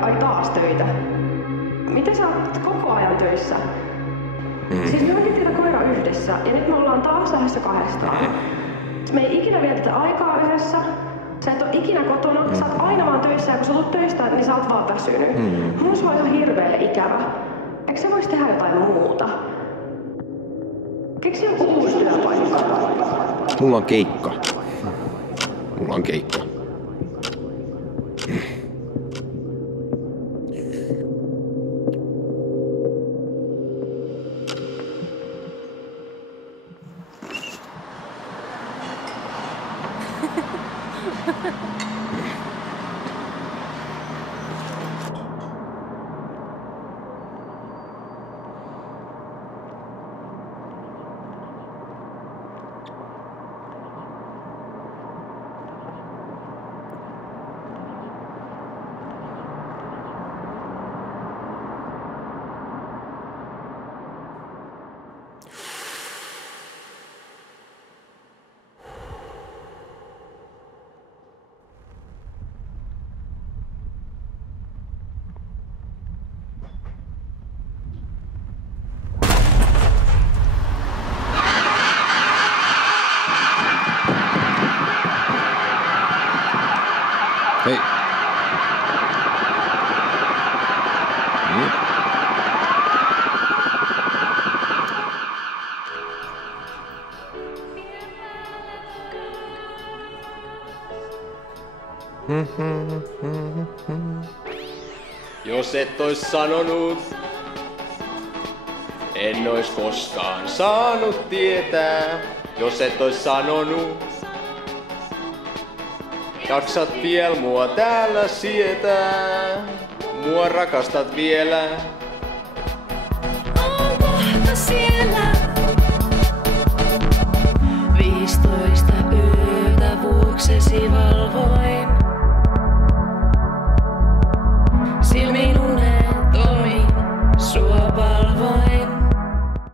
Ai taas töitä? Miten sä oot koko ajan töissä? Siis me hoidettiin koira yhdessä ja nyt me ollaan taas lähdössä kahdestaan. Me ei ikinä vietetä aikaa yhdessä. Sä et oo ikinä kotona, sä oot aina vaan töissä ja kun sä tulet töistä, niin sä oot vaan väsynyt. Mulla on sua ihan hirveä ikävä. Eikö sä vois tehdä jotain muuta? Keksi joku uusi työpaikka. Mulla on keikka. Mulla on keikka. Hei. Jos et ois sanonut, en ois koskaan saanut tietää. Jos et ois sanonut, jaksat viel mua täällä sietää. Mua rakastat vielä. On kohta siellä. 15 yötä vuoksesi valvoi.